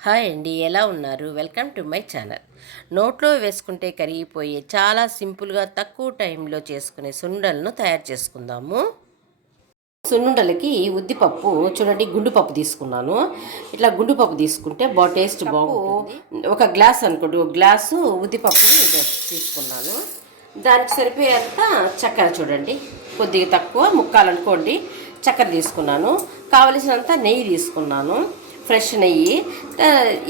Hi అండి, ఎలా ఉన్నారు? Welcome to my channel. నోట్లో వేసుకుంటే కరిగిపోయే చాలా సింపుల్గా తక్కువ టైంలో చేసుకునే సున్నుండలను తయారు చేసుకుందాము. సున్నుండలకి ఉద్దిపప్పు చూడండి, గుండు పప్పు తీసుకున్నాను. ఇట్లా గుండు పప్పు తీసుకుంటే టేస్ట్ బాగుంటుంది. ఒక గ్లాస్ అనుకోండి, ఒక గ్లాసు ఉద్దిపప్పుని తీసుకున్నాను. దానికి సరిపోయేంత చక్కెర చూడండి, కొద్దిగా తక్కువ ముక్కాలనుకోండి చక్కెర తీసుకున్నాను. కావలసినంత నెయ్యి తీసుకున్నాను, ఫ్రెష్ నెయ్యి.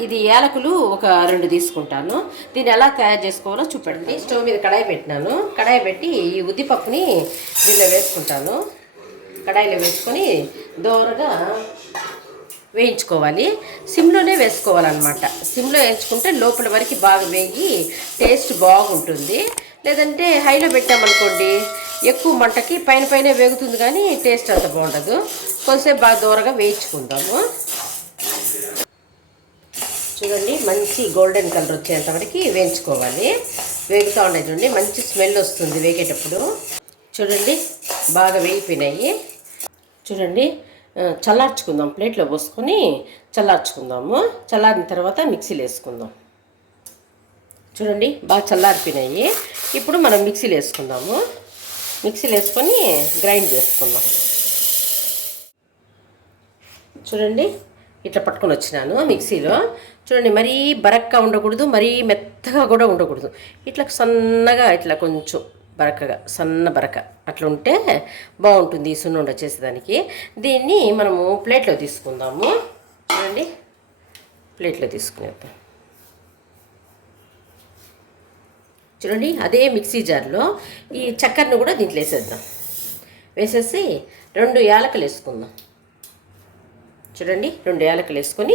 ఇది యాలకులు ఒక 2 తీసుకుంటాను. దీన్ని ఎలా తయారు చేసుకోవాలో చూపండి. స్టవ్ మీద కడాయి పెట్టినాను. కడాయి పెట్టి ఈ ఉద్దిపప్పుని దీనిలో వేసుకుంటాను. కడాయిలో వేసుకొని దోరగా వేయించుకోవాలి. సిమ్లోనే వేసుకోవాలన్నమాట. సిమ్లో వేయించుకుంటే లోపల వరకు బాగా వేగి టేస్ట్ బాగుంటుంది. లేదంటే హైలో పెట్టామనుకోండి, ఎక్కువ మంటకి పైన వేగుతుంది కానీ టేస్ట్ అంత బాగుండదు. కొంచెంసేపు బాగా దోరగా వేయించుకుందాము. చూడండి, మంచి గోల్డెన్ కలర్ వచ్చేంత వరకు వేయించుకోవాలి. వేగుతూ ఉన్నాయి చూడండి, మంచి స్మెల్ వస్తుంది వేగేటప్పుడు. చూడండి, బాగా వేగిపోయినాయి. చూడండి, చల్లార్చుకుందాం. ప్లేట్లో పోసుకొని చల్లార్చుకుందాము. చల్లారిన తర్వాత మిక్సీలో వేసుకుందాం. చూడండి, బాగా చల్లారిపోయినాయి. ఇప్పుడు మనం మిక్సీలో వేసుకుందాము. మిక్సీలో వేసుకొని గ్రైండ్ చేసుకుందాం. చూడండి, ఇట్లా పట్టుకొని వచ్చినాను మిక్సీలో. చూడండి, మరీ బరక్గా ఉండకూడదు, మరీ మెత్తగా కూడా ఉండకూడదు. ఇట్లా సన్నగా, ఇట్లా కొంచెం బరకగా, సన్న బరక అట్లా ఉంటే బాగుంటుంది ఈ సున్నుండ చేసేదానికి. దీన్ని మనము ప్లేట్లో తీసుకుందాము. చూడండి, ప్లేట్లో తీసుకునేద్దాం. చూడండి, అదే మిక్సీ జార్లో ఈ చక్కెరను కూడా దీంట్లో వేసేద్దాం. వేసేసి 2 యాలకులు వేసుకుందాం. చూడండి, 2 యాలకులు వేసుకొని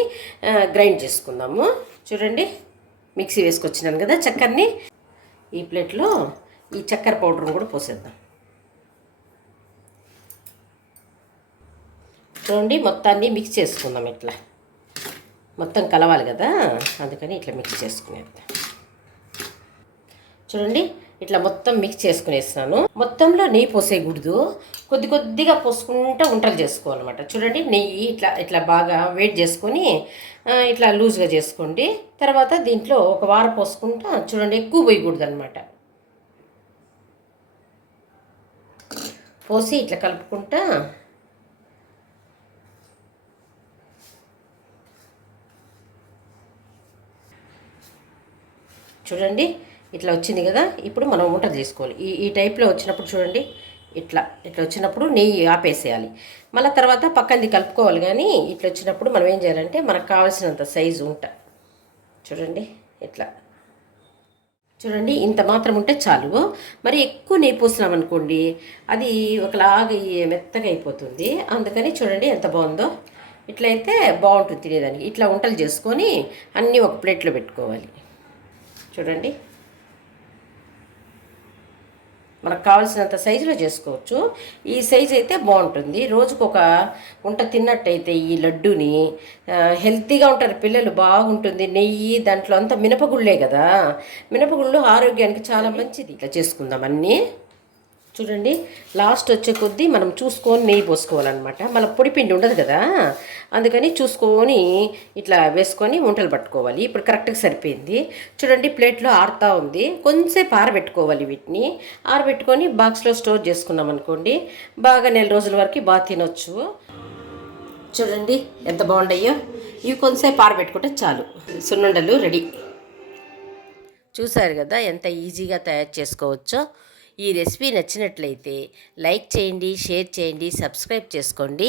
గ్రైండ్ చేసుకుందాము. చూడండి, మిక్సీ వేసుకొచ్చినాను కదా చక్కెరని. ఈ ప్లేట్లో ఈ చక్కెర పౌడర్ని కూడా పోసేద్దాం. చూడండి, మొత్తాన్ని మిక్స్ చేసుకుందాం. ఇట్లా మొత్తం కలవాలి కదా, అందుకని ఇట్లా మిక్స్ చేసుకునేద్దాం. చూడండి, ఇట్లా మొత్తం మిక్స్ చేసుకునేస్తున్నాను. మొత్తంలో నెయ్యి పోసేయకూడదు, కొద్దిగా పోసుకుంటూ వంటలు చేసుకోవాలన్నమాట. చూడండి, నెయ్యి ఇట్లా ఇట్లా బాగా వేడి చేసుకొని ఇట్లా లూజ్గా చేసుకోండి. తర్వాత దీంట్లో ఒక వారం పోసుకుంటా. చూడండి, ఎక్కువ పోయకూడదు అనమాట. పోసి ఇట్లా కలుపుకుంటా చూడండి, ఇట్లా వచ్చింది కదా. ఇప్పుడు మనం వంట చేసుకోవాలి. ఈ టైప్లో వచ్చినప్పుడు చూడండి, ఇట్లా వచ్చినప్పుడు నెయ్యి ఆపేసేయాలి. మళ్ళీ తర్వాత పక్కనది కలుపుకోవాలి. కానీ ఇట్లా వచ్చినప్పుడు మనం ఏం చేయాలంటే మనకు కావాల్సినంత సైజు చూడండి, ఇట్లా చూడండి, ఇంత మాత్రం ఉంటే చాలు. మరి ఎక్కువ నెయ్యి పోసినామనుకోండి, అది ఒకలాగా మెత్తగా అయిపోతుంది. అందుకని చూడండి ఎంత బాగుందో. ఇట్లయితే బాగుంటుంది తినేదానికి. ఇట్లా వంటలు చేసుకొని అన్నీ ఒక ప్లేట్లో పెట్టుకోవాలి. చూడండి, మనకు కావాల్సినంత సైజులో చేసుకోవచ్చు. ఈ సైజు అయితే బాగుంటుంది. రోజుకు ఒక వంట తిన్నట్టయితే ఈ లడ్డూని హెల్తీగా ఉంటారు పిల్లలు. బాగుంటుంది. నెయ్యి దాంట్లో అంతా మినపగుళ్ళే కదా. మినపగుళ్ళు ఆరోగ్యానికి చాలా మంచిది. ఇట్లా చేసుకుందాం అన్నీ. చూడండి, లాస్ట్ వచ్చే కొద్దీ మనం చూసుకొని నెయ్యి పోసుకోవాలన్నమాట. మళ్ళీ పొడిపిండి ఉండదు కదా, అందుకని చూసుకొని ఇట్లా వేసుకొని వంటలు పట్టుకోవాలి. ఇప్పుడు కరెక్ట్గా సరిపోయింది. చూడండి, ప్లేట్లో ఆరుతూ ఉంది. కొంచెంసేపు ఆరబెట్టుకోవాలి. వీటిని ఆరబెట్టుకొని బాక్స్లో స్టోర్ చేసుకున్నాం అనుకోండి, బాగా 1 నెల రోజుల వరకు బాగా తినొచ్చు. చూడండి ఎంత బాగుంటాయో. ఇవి కొంచెంసేపు ఆరబెట్టుకుంటే చాలు. సున్నుండలు రెడీ. చూసారు కదా ఎంత ఈజీగా తయారు చేసుకోవచ్చో. ఈ రెసిపీ నచ్చినట్లయితే లైక్ చేయండి, షేర్ చేయండి, సబ్స్క్రైబ్ చేసుకోండి.